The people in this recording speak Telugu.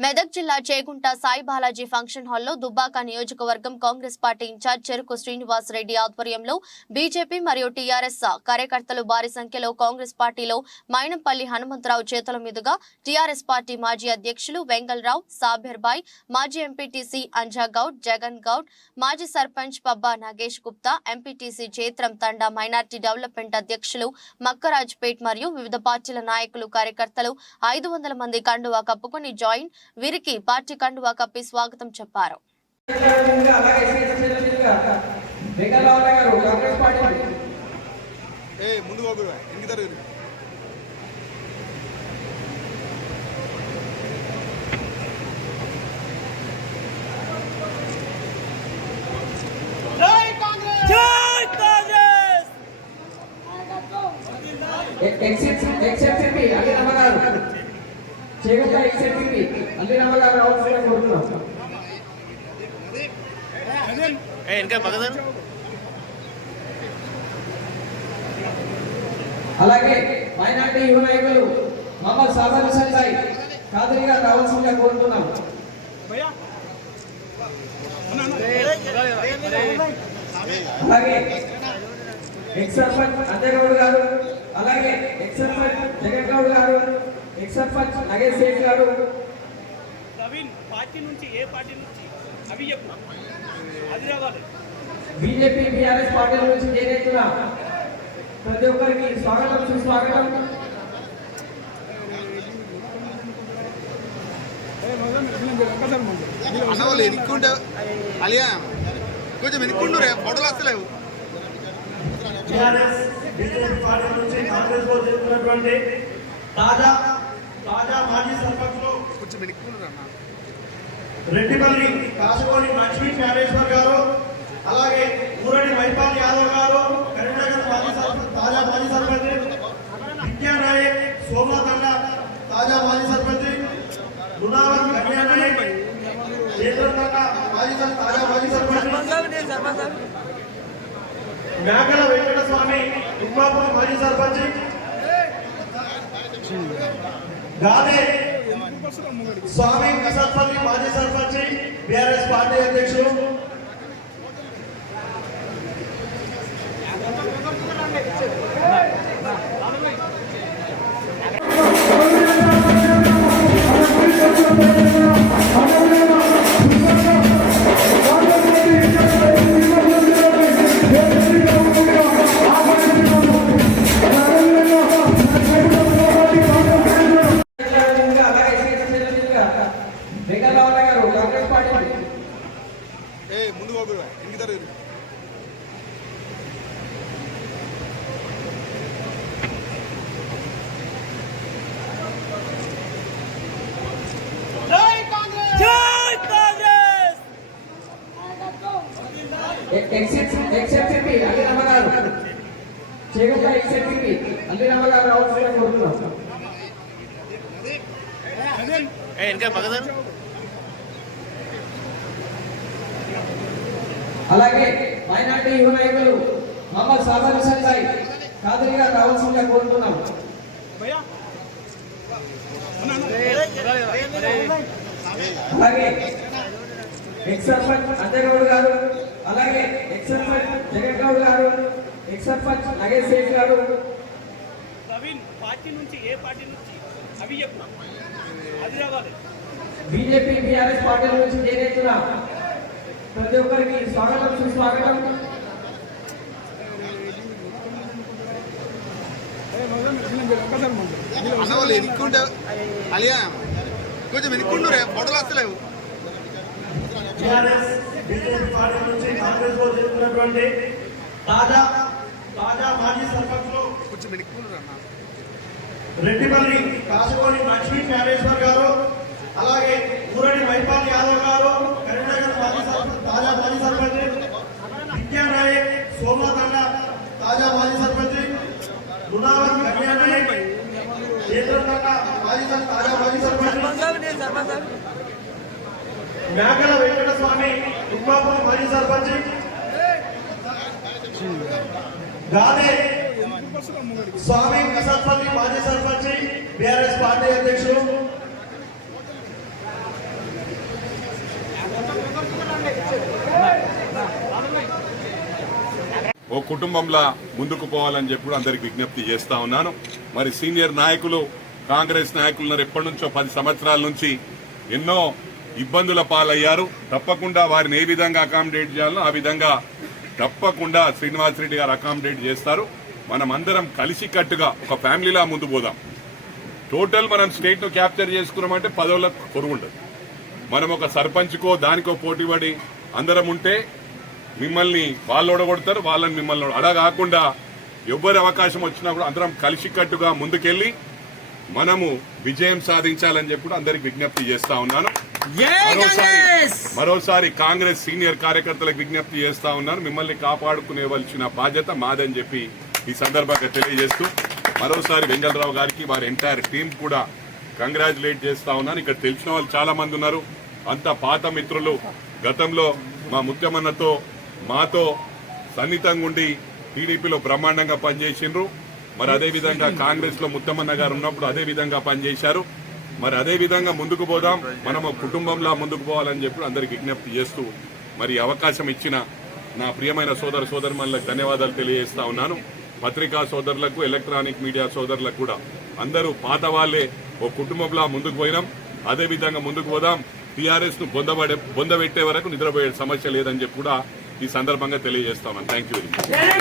మెదక్ జిల్లా చేగుంట సాయి బాలాజీ ఫంక్షన్ హాల్లో దుబ్బాక నియోజకవర్గం కాంగ్రెస్ పార్టీ ఇన్ఛార్జ్ చెరుకు శ్రీనివాస్ రెడ్డి ఆధ్వర్యంలో బీజేపీ మరియు టీఆర్ఎస్ కార్యకర్తలు భారీ సంఖ్యలో కాంగ్రెస్ పార్టీలో మైనంపల్లి హనుమంతరావు చేతుల మీదుగా టీఆర్ఎస్ పార్టీ మాజీ అధ్యక్షులు వెంగళరావు సాబిర్బాయ్ మాజీ ఎంపీటీసీ అంజా గౌడ్ జగన్ గౌడ్ మాజీ సర్పంచ్ పబ్బా నాగేష్ గుప్తా ఎంపీటీసీ చేత్రం తండా మైనార్టీ డెవలప్మెంట్ అధ్యక్షులు మక్కరాజ్పేట్ మరియు వివిధ పార్టీల నాయకులు కార్యకర్తలు ఐదు వందల మంది కండువా కప్పుకొని జాయిన్ వీరికి పార్టీ కండువా కప్పి స్వాగతం చెప్పారు. అలాగే శ్రీకృష్ణ వెంకటరావు గారు కాంగ్రెస్! పార్టీ ఏ ముందు రావాల్సిన కోరుతున్నాం అలాగే మైనార్టీ యువ నాయకులు మహమ్మద్ సాబర్ హుసేన్ సాయి కాదరిగా రావాల్సిందిగా కోరుతున్నాం. అలాగే ఎక్స్ సర్పంచ్ అంజగౌడ్ గారు అలాగే ఎక్స్ సర్పంచ్ జగన్ గౌడ్ గారు ఎక్స్ సర్పంచ్ నగేష్ సేఠ్ గారు నవీన్ పార్టీ నుంచి ఏ పార్టీ నుంచి? అవి చెప్పు. అది రావాలి బీజేపీ బీఆర్ఎస్ పార్టీల నుంచి చేరేస్తున్న ప్రతి ఒక్కరికి స్వాగతం సుస్వాగతం. అలియా? కొంచెం ఎనుక్కుండు రే ఫోటోలు వస్తలేవు. టీఆర్ఎస్ బీజేపీ పార్టీ నుంచి కాంగ్రెస్లో చేస్తున్నటువంటి తాజా తాజా మాజీ అన్న రెడ్డిపల్లి కాసుకోని లక్ష్మీ జ్ఞానేశ్వర్ గారు అలాగే ఊరడి మైపాల్ యాదవ్ గారు కరీంనగర్ మాజీ సర్పంచ్ తాజా మాజీ సర్పంచ్ విద్యానాయక్ సోమతండ తాజా మాజీ సర్పంచ్ కళ్యాణ్ చేతులతండ మాజీ సర్- తాజా మాజీ సర్పంచ్ మేకల వెంకట స్వామి ఉప్మాపూర్ మాజీ సర్పంచ్ గాదే స్వామి కసత్పల్లి మాజీ సర్పంచ్ బీఆర్ఎస్ పార్టీ అధ్యక్షులు. ఎక్స్ఎంపీ అల్లి నమ్మగారు చేగంట ఎక్స్ఎంపీ అల్లి రావాల్సిన కోరుతున్నాం అలాగే మైనార్టీ యువ నాయకులు మహమ్మద్ సాబర్ హుసేన్ సాయి కాదరిగా రావాల్సిందిగా కోరుతున్నాం అలాగే ఎక్స్ సర్పంచ్ గారు అలాగే ఎక్స్ సర్పంచ్ జగన్ గౌడ్ గారు ఎక్స్ సర్పంచ్ నగేష్ సేఠ్ గారు. నవీన్ పార్టీ నుంచి ఏ పార్టీ నుంచి? అవి చెప్పు అది రావాలి బీజేపీ బీఆర్ఎస్ పార్టీల నుంచి చేరేస్తున్న ప్రతి ఒక్కరికి స్వాగతం సుస్వాగతం. కొంచెం ఎనుక్కుండు రే ఫోటోలు వస్తలేవు. బీజేపీ పార్టీ నుంచి కాంగ్రెస్లో చేస్తున్నటువంటి తాజా తాజా మాజీ సర్పంచ్లు రెడ్డిపల్లి కాసుకోని లక్ష్మీ జ్ఞానేశ్వర్ గారు అలాగే ఊరడి వైపాల్ యాదవ్ గారు కరీంనగర్ మాజీ సర్పంచ్ తాజా మాజీ సర్పంచ్ విద్యానాయక్ సోమతండ తాజా మాజీ సర్పంచ్ లునావత్ కళ్యాణ్ చేతులతండ మాజీ సర్పంచ్ మేకల వెంకట స్వామి ఉప్పాపురం మాజీ సర్పంచ్. గాదే స్వామి సర్పంచ్ మాజీ సర్పంచ్ బీఆర్ఎస్ పార్టీ అధ్యక్షులు. ఓ కుటుంబంలా ముందుకు పోవాలని చెప్పి అందరికి విజ్ఞప్తి చేస్తా ఉన్నాను. మరి సీనియర్ నాయకులు కాంగ్రెస్ నాయకులు ఎప్పటి నుంచో పది సంవత్సరాల నుంచి ఎన్నో ఇబ్బందుల పాలయ్యారు. తప్పకుండా వారిని ఏ విధంగా అకామిడేట్ చేయాలో ఆ విధంగా తప్పకుండా శ్రీనివాస్ రెడ్డి గారు అకామిడేట్ చేస్తారు. మనం అందరం కలిసికట్టుగా ఒక ఫ్యామిలీలా ముందు పోదాం. టోటల్ మనం స్టేట్ను క్యాప్చర్ చేసుకున్నామంటే పదవుల కొరువు ఉండదు మనం ఒక సర్పంచ్కో దానికో పోటీ పడి అందరం ఉంటే మిమ్మల్ని వాళ్ళు ఓడగొడతారు వాళ్ళని మిమ్మల్ని ఓడ- కాకుండా ఎవరి అవకాశం వచ్చినా కూడా అందరం కలిసికట్టుగా ముందుకెళ్ళి మనము విజయం సాధించాలని చెప్పి అందరికి విజ్ఞప్తి చేస్తా ఉన్నాను. మరోసారి మరోసారి కాంగ్రెస్ సీనియర్ కార్యకర్తలకు విజ్ఞప్తి చేస్తా ఉన్నాను మిమ్మల్ని కాపాడుకునేవలసిన బాధ్యత మాదని చెప్పి ఈ సందర్భంగా తెలియజేస్తూ మరోసారి వెంగళరావు గారికి వారి ఎంటైర్ టీం కూడా కంగ్రాచులేట్ చేస్తా ఉన్నాను ఇక్కడ తెలిసిన వాళ్ళు చాలా మంది ఉన్నారు. అంత పాత మిత్రులు. గతంలో మా ముత్యమన్నతో మాతో సన్నిహితంగా ఉండి టీడీపీలో బ్రహ్మాండంగా పనిచేసిండ్రు. మరి అదే విధంగా కాంగ్రెస్లో ముత్తమన్న గారు ఉన్నప్పుడు అదే విధంగా పనిచేశారు. మరి అదే విధంగా ముందుకు పోదాం. మనం కుటుంబంలా ముందుకు పోవాలని చెప్పి అందరికి విజ్ఞప్తి చేస్తూ మరి అవకాశం ఇచ్చిన నా ప్రియమైన సోదర సోదరులకు ధన్యవాదాలు తెలియజేస్తా ఉన్నాను. పత్రికా సోదరులకు ఎలక్ట్రానిక్ మీడియా సోదరులకు కూడా అందరూ పాత వాళ్ళే. ఓ కుటుంబంలా ముందుకు పోయినాం. అదే విధంగా ముందుకు పోదాం. టీఆర్ఎస్ను బొందబడే బొందబెట్టే వరకు నిద్రపోయే సమస్య లేదని చెప్పి కూడా ఈ సందర్భంగా తెలియజేస్తామని థ్యాంక్ యూ వెరీ మచ్